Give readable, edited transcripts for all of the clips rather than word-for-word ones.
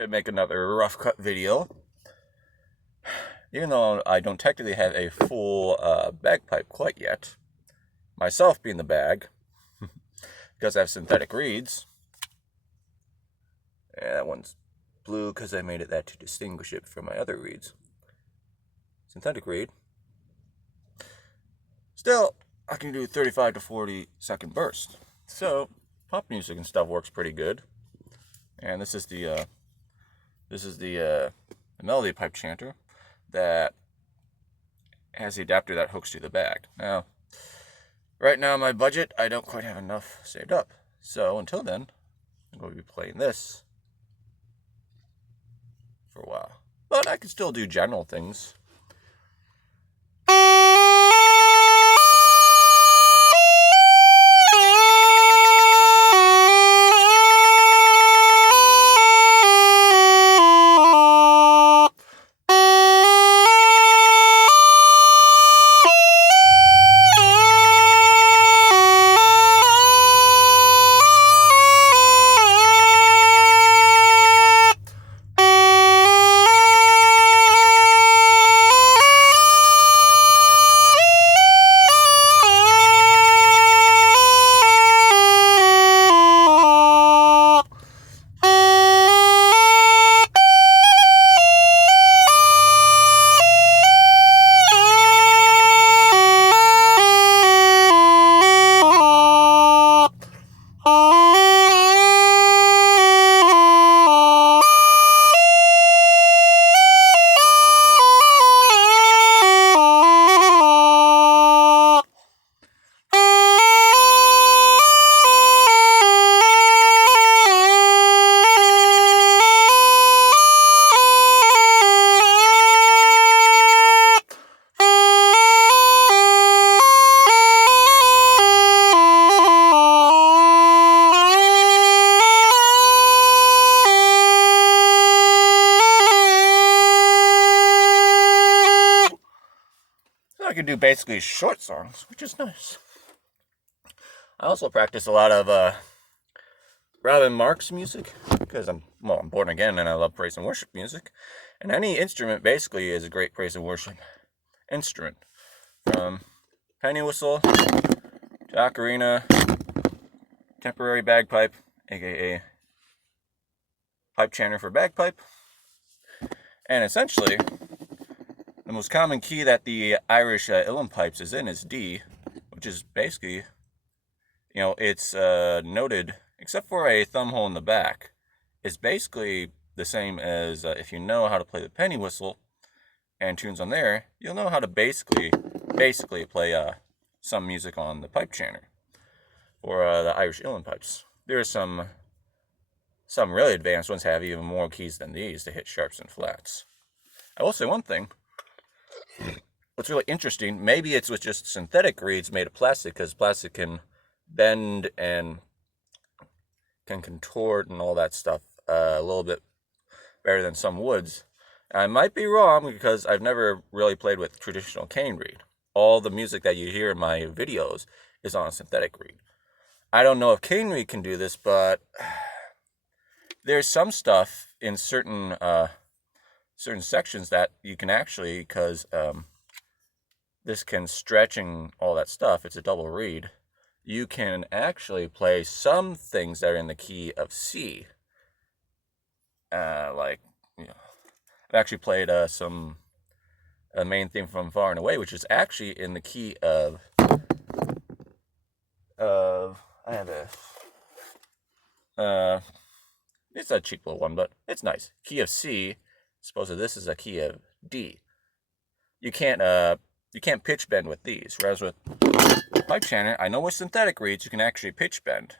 and make another rough cut video. Even though I don't technically have a full bagpipe quite yet, myself being the bag, because I have synthetic reeds. And that one's blue because I made it that to distinguish it from my other reeds. Synthetic reed. Still, I can do 35 to 40 second burst. So, pop music and stuff works pretty good. And this is the melody pipe chanter that has the adapter that hooks to the bag. Now, right now my budget, I don't quite have enough saved up. So until then, I'm going to be playing this for a while. But I can still do general things. I can do basically short songs, which is nice. I also practice a lot of Robin Marks music because I'm born again and I love praise and worship music. And any instrument basically is a great praise and worship instrument. From penny whistle to ocarina, temporary bagpipe, aka pipe chanter for bagpipe. And essentially, the most common key that the Irish uilleann pipes is in is D, which is basically, it's noted, except for a thumb hole in the back, is basically the same as if you know how to play the penny whistle and tunes on there, you'll know how to basically play some music on the pipe chanter or the Irish uilleann pipes. There are some really advanced ones have even more keys than these to hit sharps and flats. I will say one thing. What's really interesting, maybe it's with just synthetic reeds made of plastic, because plastic can bend and can contort and all that stuff a little bit better than some woods. I might be wrong because I've never really played with traditional cane reed. All the music that you hear in my videos is on a synthetic reed. I don't know if cane reed can do this, but there's some stuff in certain sections that you can actually, because this can stretch and all that stuff, it's a double reed, you can actually play some things that are in the key of C. I've actually played a main theme from Far and Away, which is actually in the key of I have it's a cheap little one, but it's nice. Key of C. Suppose this is a key of D. You can't pitch bend with these. Whereas with pipe chanter, I know with synthetic reeds you can actually pitch bend.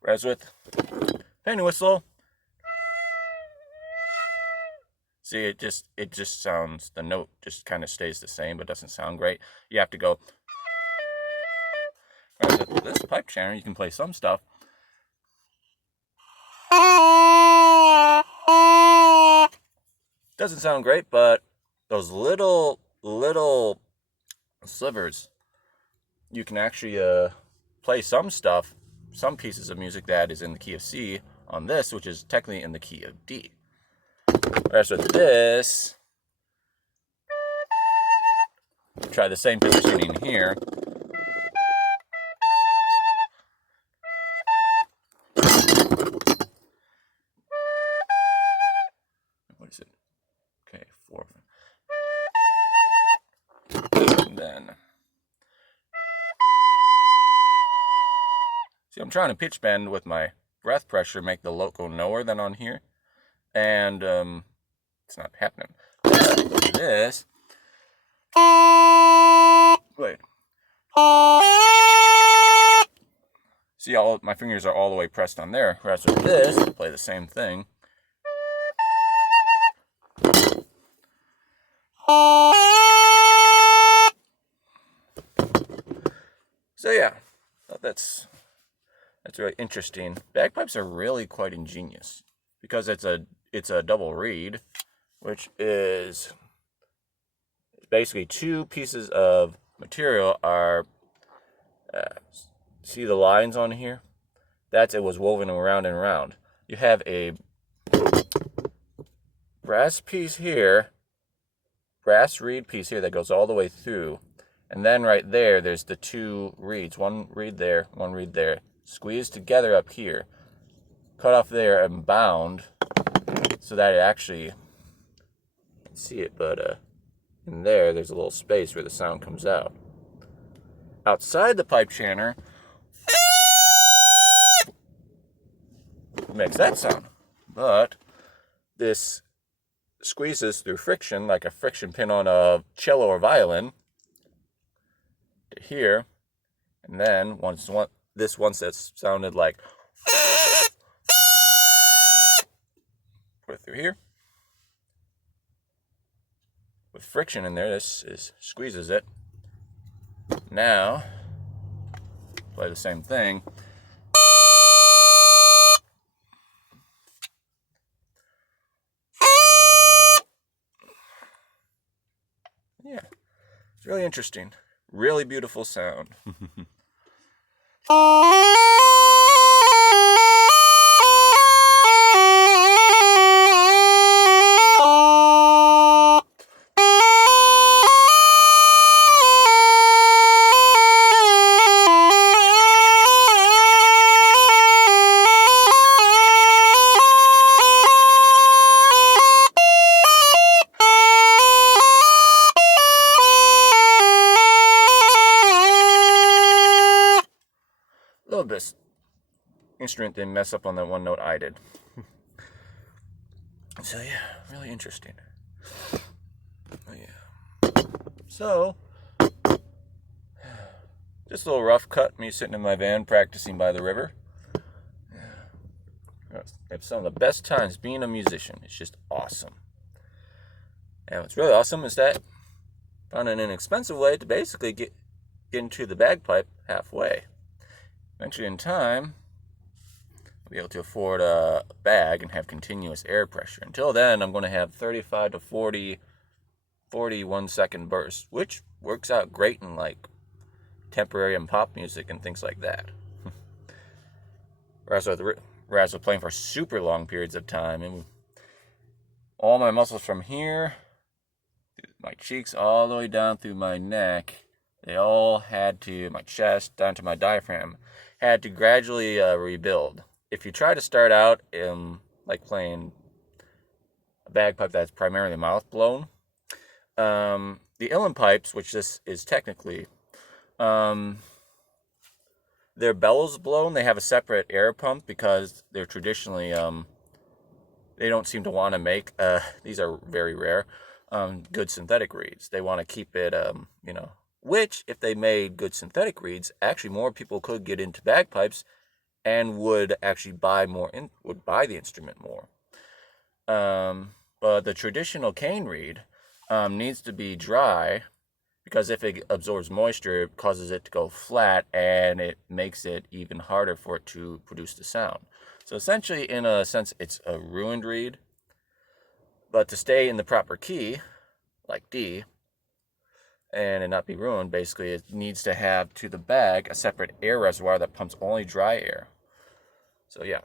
Whereas with penny whistle, see, it just sounds, the note just kind of stays the same, but doesn't sound great. You have to go. Whereas with this pipe chanter, you can play some stuff. Doesn't sound great, but those little slivers you can actually play some stuff, some pieces of music that is in the key of C on this, which is technically in the key of D. Whereas with this, try the same positioning here. What is it? Okay, 4. And then, see, I'm trying to pitch bend with my breath pressure, make the note go lower than on here, and it's not happening. This, wait. See, all my fingers are all the way pressed on there. Whereas with this, play the same thing. So yeah, that's really interesting. Bagpipes are really quite ingenious because it's a double reed, which is basically 2 pieces of material are. See the lines on here? It was woven around and around. You have a brass piece here, brass reed piece here that goes all the way through. And then right there, there's the 2 reeds. One reed there, one reed there. Squeezed together up here. Cut off there and bound so that it actually, you can see it, but in there's a little space where the sound comes out. Outside the pipe chanter, makes that sound, but this squeezes through friction like a friction pin on a cello or violin to here, and then once that sounded like put it through here with friction in there. This squeezes it. Now play the same thing. Yeah, it's really interesting. Really beautiful sound. Love this instrument didn't mess up on that one note I did. So yeah, really interesting. Oh, yeah. So just a little rough cut, me sitting in my van practicing by the river. I have some of the best times being a musician. It's just awesome. And what's really awesome is that I found an inexpensive way to basically get into the bagpipe halfway. Eventually in time, I'll be able to afford a bag and have continuous air pressure. Until then, I'm going to have 35 to 40 1-second bursts, which works out great in like temporary and pop music and things like that. Whereas with playing for super long periods of time, and all my muscles from here, my cheeks all the way down through my neck, they all had to, my chest down to my diaphragm, had to gradually rebuild. If you try to start out in like playing a bagpipe that's primarily mouth blown, the uilleann pipes, which this is technically, their bellows blown, they have a separate air pump because they're traditionally, they don't seem to want to make, these are very rare, good synthetic reeds. They want to keep it, which if they made good synthetic reeds, actually more people could get into bagpipes and would actually buy the instrument more. But the traditional cane reed needs to be dry, because if it absorbs moisture, it causes it to go flat, and it makes it even harder for it to produce the sound. So essentially, in a sense, it's a ruined reed. But to stay in the proper key, like D, and it not be ruined, basically it needs to have to the bag a separate air reservoir that pumps only dry air. So yeah.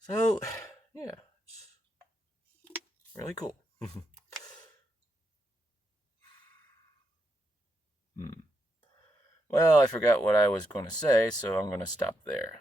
So yeah, it's really cool. Well, I forgot what I was going to say, so I'm going to stop there.